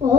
ও